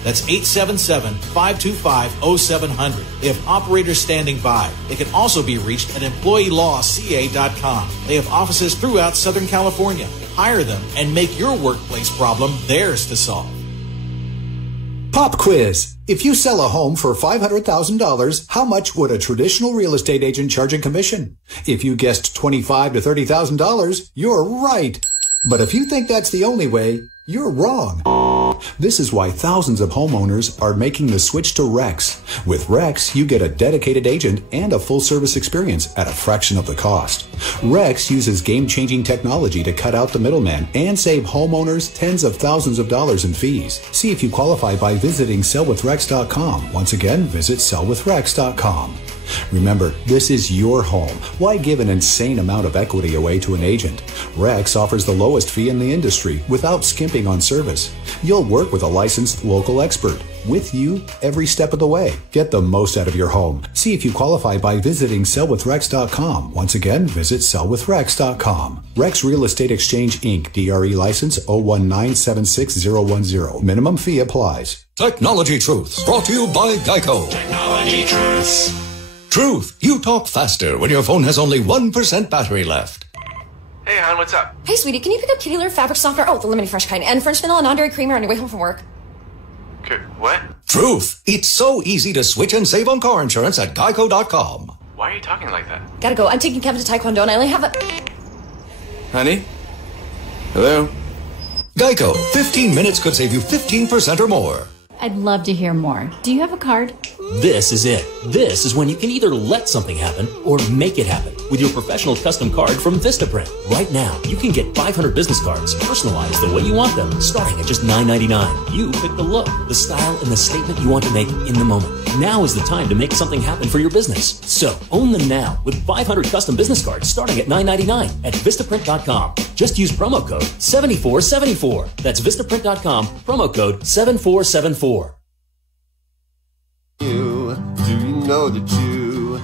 That's 877-525-0700. They have operators standing by. They can also be reached at employeelawca.com. They have offices throughout Southern California. Hire them and make your workplace problem theirs to solve. Pop quiz. If you sell a home for $500,000, how much would a traditional real estate agent charge in commission? If you guessed $25,000 to $30,000, you're right. But if you think that's the only way, you're wrong. This is why thousands of homeowners are making the switch to Rex. With Rex, you get a dedicated agent and a full-service experience at a fraction of the cost. Rex uses game-changing technology to cut out the middleman and save homeowners tens of thousands of dollars in fees. See if you qualify by visiting sellwithrex.com. Once again, visit sellwithrex.com. Remember, this is your home. Why give an insane amount of equity away to an agent? Rex offers the lowest fee in the industry without skimping on service. You'll work with a licensed local expert with you every step of the way. Get the most out of your home. See if you qualify by visiting sellwithrex.com. Once again, visit sellwithrex.com. Rex Real Estate Exchange Inc. DRE license 019-76010. Minimum fee applies. Technology Truths, brought to you by Geico. Technology Truths. Truth, you talk faster when your phone has only 1% battery left. Hey, hon, what's up? Hey, sweetie, can you pick up Kitty Litter fabric softener? Oh, the lemony fresh kind. And French vanilla non-dairy creamer on your way home from work. What? Truth, it's so easy to switch and save on car insurance at geico.com. Why are you talking like that? Gotta go. I'm taking Kevin to Taekwondo and I only have a... Honey? Hello? Geico, 15 minutes could save you 15% or more. I'd love to hear more. Do you have a card? This is it. This is when you can either let something happen or make it happen with your professional custom card from Vistaprint. Right now, you can get 500 business cards personalized the way you want them, starting at just $9.99. You pick the look, the style, and the statement you want to make in the moment. Now is the time to make something happen for your business. So, own them now with 500 custom business cards starting at $9.99 at Vistaprint.com. Just use promo code 7474. That's Vistaprint.com, promo code 7474. Do you know that you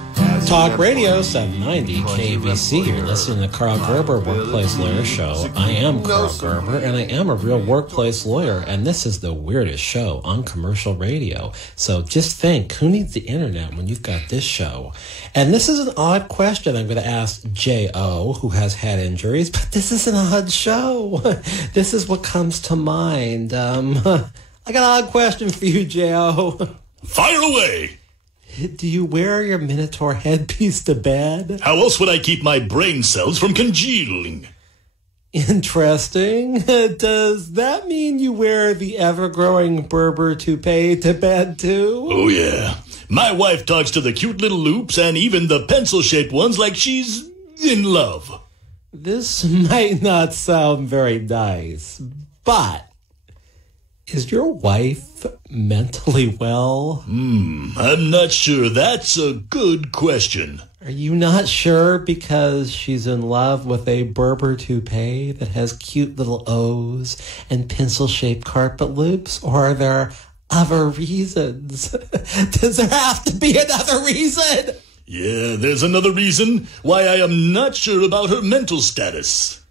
Talk Radio 790 KBC. You're listening to Karl Gerber Workplace Lawyer Show. I am Karl Gerber, and I am a real workplace lawyer, and this is the weirdest show on commercial radio. So just think, who needs the internet when you've got this show? And this is an odd question I'm going to ask J.O., who has head injuries, but this is an odd show. This is what comes to mind. I got an odd question for you, J.O. Fire away! Do you wear your minotaur headpiece to bed? How else would I keep my brain cells from congealing? Interesting. Does that mean you wear the ever-growing berber toupee to bed, too? Oh, yeah. My wife talks to the cute little loops and even the pencil-shaped ones like she's in love. This might not sound very nice, but is your wife mentally well? I'm not sure. That's a good question. Are you not sure because she's in love with a Berber toupee that has cute little O's and pencil-shaped carpet loops? Or are there other reasons? Does there have to be another reason? Yeah, there's another reason why I am not sure about her mental status.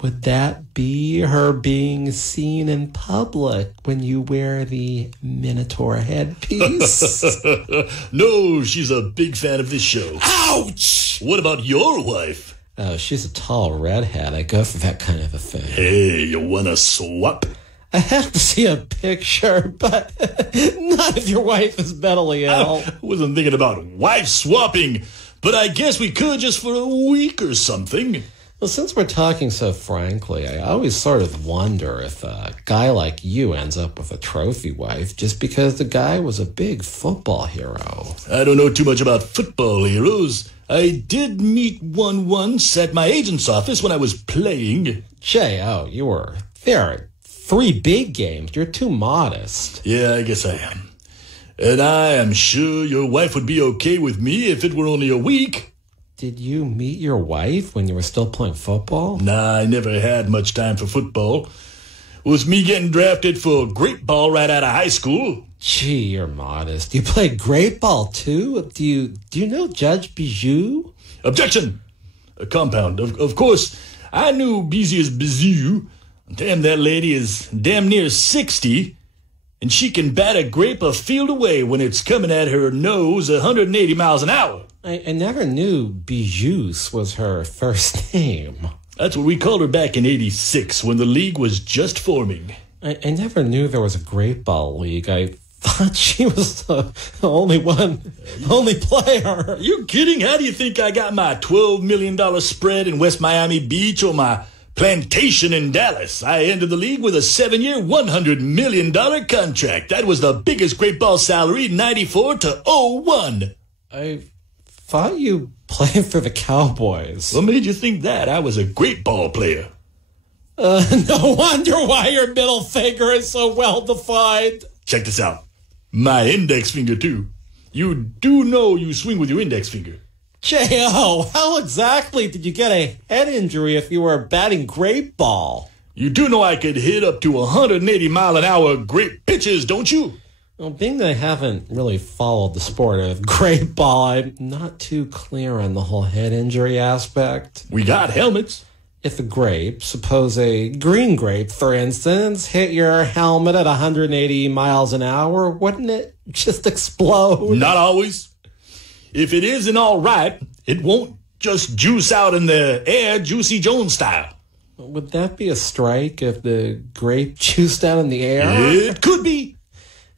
Would that be her being seen in public when you wear the minotaur headpiece? No, she's a big fan of this show. Ouch! What about your wife? Oh, she's a tall redhead. I go for that kind of a thing. Hey, you wanna swap? I have to see a picture, but not if your wife is mentally ill. I wasn't thinking about wife swapping, but I guess we could just for a week or something. Well, since we're talking so frankly, I always sort of wonder if a guy like you ends up with a trophy wife just because the guy was a big football hero. I don't know too much about football heroes. I did meet one once at my agent's office when I was playing. J.O., you were there at 3 big games. You're too modest. Yeah, I guess I am. And I am sure your wife would be okay with me if it were only a week. Did you meet your wife when you were still playing football? Nah, I never had much time for football. It was me getting drafted for grape ball right out of high school. Gee, you're modest. You played grape ball, too? Do you know Judge Bijou? Objection! A compound. Of course, I knew Bezia's Bijou. Damn, that lady is damn near 60, and she can bat a grape a field away when it's coming at her nose 180 miles an hour. I never knew Bijou was her first name. That's what we called her back in '86 when the league was just forming. I never knew there was a grape ball league. I thought she was the only player. Are you kidding? How do you think I got my $12 million spread in West Miami Beach or my plantation in Dallas? I entered the league with a 7-year, $100 million contract. That was the biggest grape ball salary, 94 to 01. I thought you played for the Cowboys. What made you think that? I was a grape ball player. No wonder why your middle finger is so well defined. Check this out. My index finger, too. You do know you swing with your index finger. J.O., how exactly did you get a head injury if you were batting grape ball? You do know I could hit up to 180 mile an hour grape pitches, don't you? Well, being that I haven't really followed the sport of grape ball, I'm not too clear on the whole head injury aspect. We got helmets. If a grape, suppose a green grape, for instance, hit your helmet at 180 miles an hour, wouldn't it just explode? Not always. If it isn't all right, it won't just juice out in the air, Juicy Jones style. Would that be a strike if the grape juiced out in the air? It could be.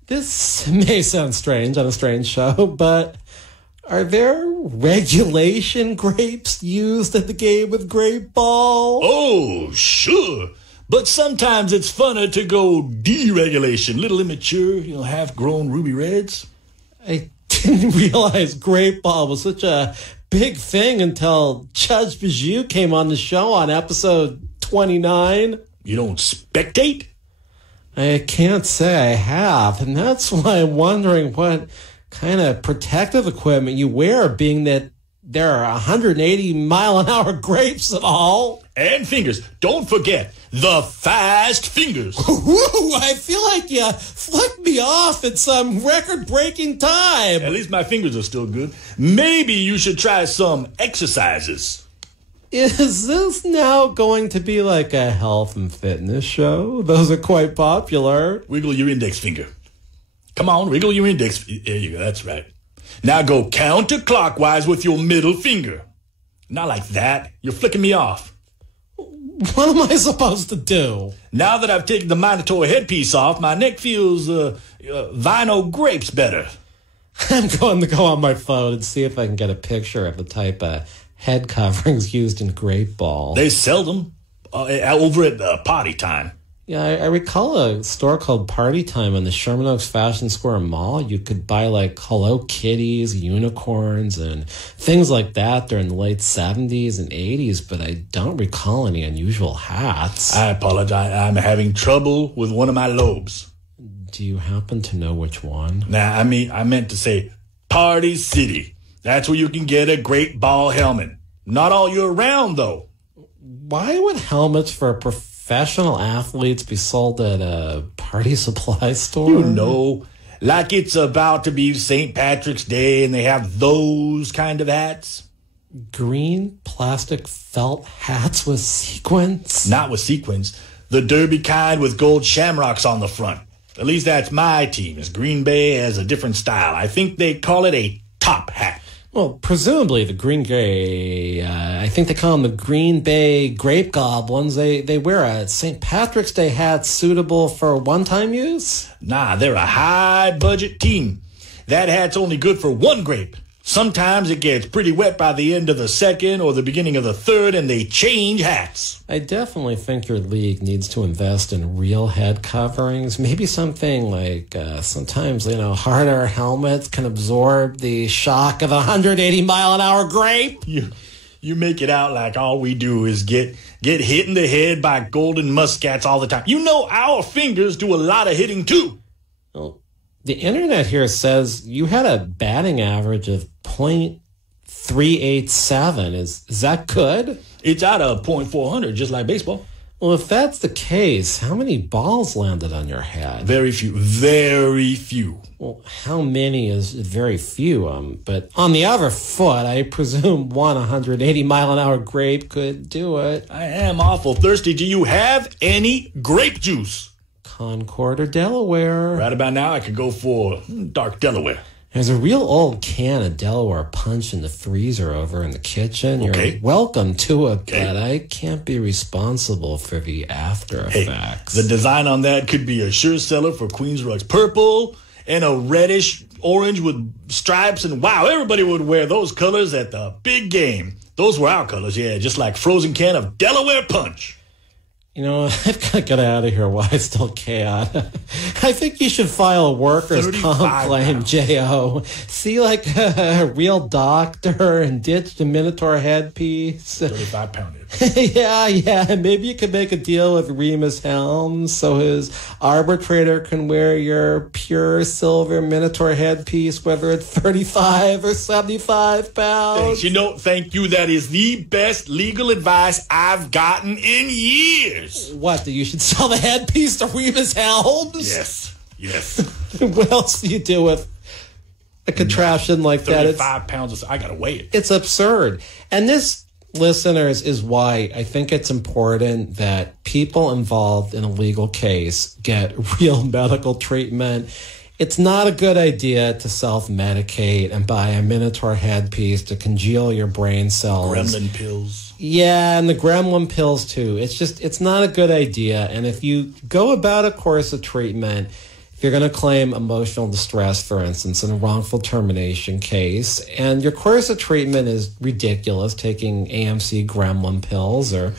This may sound strange on a strange show, but are there regulation grapes used at the game with grape ball? Oh, sure. But sometimes it's funner to go deregulation. Little immature, half-grown ruby reds. I didn't realize grape ball was such a big thing until Judge Bijou came on the show on episode 29. You don't spectate? I can't say I have, and that's why I'm wondering what kind of protective equipment you wear, being that there are 180 mile an hour grapes and all. And fingers. Don't forget the fast fingers. Woo, I feel like you flicked me off at some record-breaking time. At least my fingers are still good. Maybe you should try some exercises. Is this now going to be like a health and fitness show? Those are quite popular. Wiggle your index finger. Come on, wiggle your index. There you go, that's right. Now go counterclockwise with your middle finger. Not like that. You're flicking me off. What am I supposed to do? Now that I've taken the minotaur headpiece off, my neck feels vinyl grapes better. I'm going to go on my phone and see if I can get a picture of the type of head coverings used in grape ball. They sell them over at party time. Yeah, I recall a store called Party Time in the Sherman Oaks Fashion Square Mall. You could buy like Hello Kitties, unicorns, and things like that during the late 70s and 80s, but I don't recall any unusual hats. I apologize. I'm having trouble with one of my lobes. Do you happen to know which one? Nah, I meant to say Party City. That's where you can get a great ball helmet. Not all year round, though. Why would helmets for professional athletes be sold at a party supply store? You know, like it's about to be St. Patrick's Day and they have those kind of hats. Green plastic felt hats with sequins? Not with sequins. The derby kind with gold shamrocks on the front. At least that's my team. As Green Bay has a different style. I think they call it a top hat. Well, presumably the I think they call them the Green Bay Grape Goblins. They wear a St. Patrick's Day hat suitable for one-time use? Nah, they're a high-budget team. That hat's only good for one grape. Sometimes it gets pretty wet by the end of the second or the beginning of the third, and they change hats. I definitely think your league needs to invest in real head coverings. Maybe something like sometimes, harder helmets can absorb the shock of a 180-mile-an-hour grape. You make it out like all we do is get hit in the head by golden muskats all the time. You know our fingers do a lot of hitting, too. Well, the internet here says you had a batting average of .387. Is that good? It's out of .400, just like baseball. Well, if that's the case, how many balls landed on your head? Very few. Very few. Well, how many is very few? But on the other foot, I presume one 180-mile-an-hour grape could do it. I am awful thirsty. Do you have any grape juice? Concord or Delaware? Right about now, I could go for dark Delaware. There's a real old can of Delaware Punch in the freezer over in the kitchen. Okay. You're welcome to it, but I can't be responsible for the after effects. The design on that could be a sure seller for Queen's Rugs. Purple and a reddish orange with stripes. And wow, everybody would wear those colors at the big game. Those were our colors, yeah, just like frozen can of Delaware Punch. I've got to get out of here while I still can. I think you should file a workers' comp claim, J.O. See, like a real doctor and ditch the Minotaur headpiece. 35-pound. Yeah. Maybe you could make a deal with Remus Helms so his arbitrator can wear your pure silver Minotaur headpiece, whether it's 35 or 75 pounds. Thanks. Thank you. That is the best legal advice I've gotten in years. What, that you should sell the headpiece to Remus Helms? Yes. What else do you do with a contraption like that? 35 pounds. I got to weigh it. It's absurd. And this, listeners, is why I think it's important that people involved in a legal case get real medical treatment. It's not a good idea to self-medicate and buy a Minotaur headpiece to congeal your brain cells. Gremlin pills. Yeah, and the gremlin pills too. It's not a good idea. And if you go about a course of treatment, if you're going to claim emotional distress, for instance, in a wrongful termination case, and your course of treatment is ridiculous, taking AMC gremlin pills or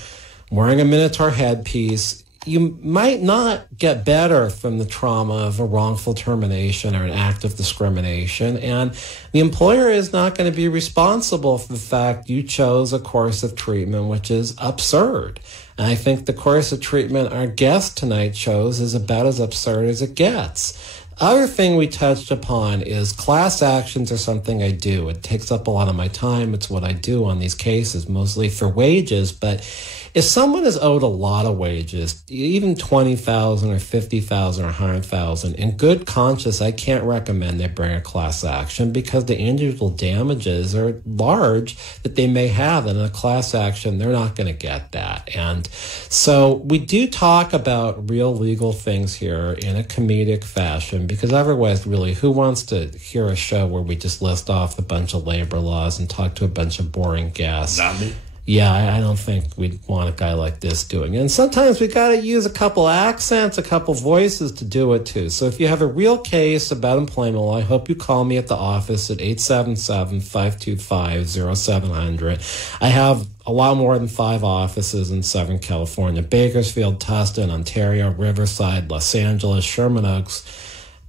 wearing a Minotaur headpiece, you might not get better from the trauma of a wrongful termination or an act of discrimination. And the employer is not going to be responsible for the fact you chose a course of treatment which is absurd. And I think the course of treatment our guest tonight chose is about as absurd as it gets. Other thing we touched upon is class actions are something I do. It takes up a lot of my time. It's what I do on these cases, mostly for wages. But if someone is owed a lot of wages, even $20,000 or $50,000 or $100,000, in good conscience, I can't recommend they bring a class action because the individual damages are large that they may have. And in a class action, they're not going to get that. And so we do talk about real legal things here in a comedic fashion, because otherwise, really, who wants to hear a show where we just list off a bunch of labor laws and talk to a bunch of boring guests? Not me. Yeah, I don't think we'd want a guy like this doing it. And sometimes we got to use a couple accents, a couple voices to do it too. So if you have a real case about employment law, I hope you call me at the office at 877-525-0700. I have a lot more than 5 offices in Southern California: Bakersfield, Tustin, Ontario, Riverside, Los Angeles, Sherman Oaks,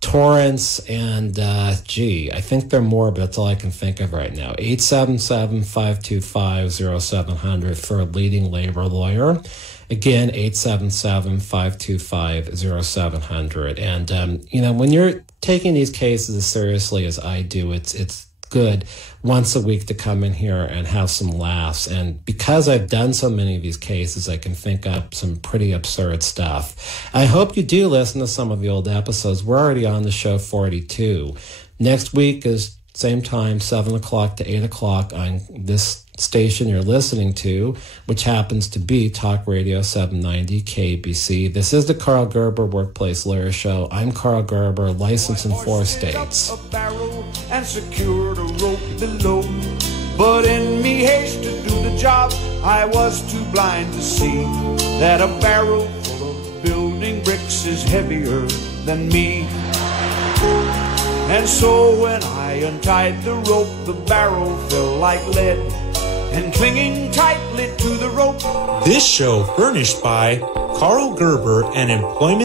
Torrance, and I think there are more, but that's all I can think of right now. 877-525-0700 for a leading labor lawyer. Again, 877-525-0700. And, when you're taking these cases as seriously as I do, it's good once a week to come in here and have some laughs. And because I've done so many of these cases, I can think up some pretty absurd stuff. I hope you do listen to some of the old episodes. We're already on the show 42. Next week is same time, 7 o'clock to 8 o'clock on this station you're listening to, which happens to be Talk Radio 790 KABC. This is the Karl Gerber Workplace Lawyer Show. I'm Karl Gerber, licensed in 4 states. A barrel and secured a rope below, but in me haste to do the job, I was too blind to see that a barrel full of building bricks is heavier than me. And so when I untied the rope, the barrel fell like lead, and clinging tightly to the rope. This show furnished by Karl Gerber and Employment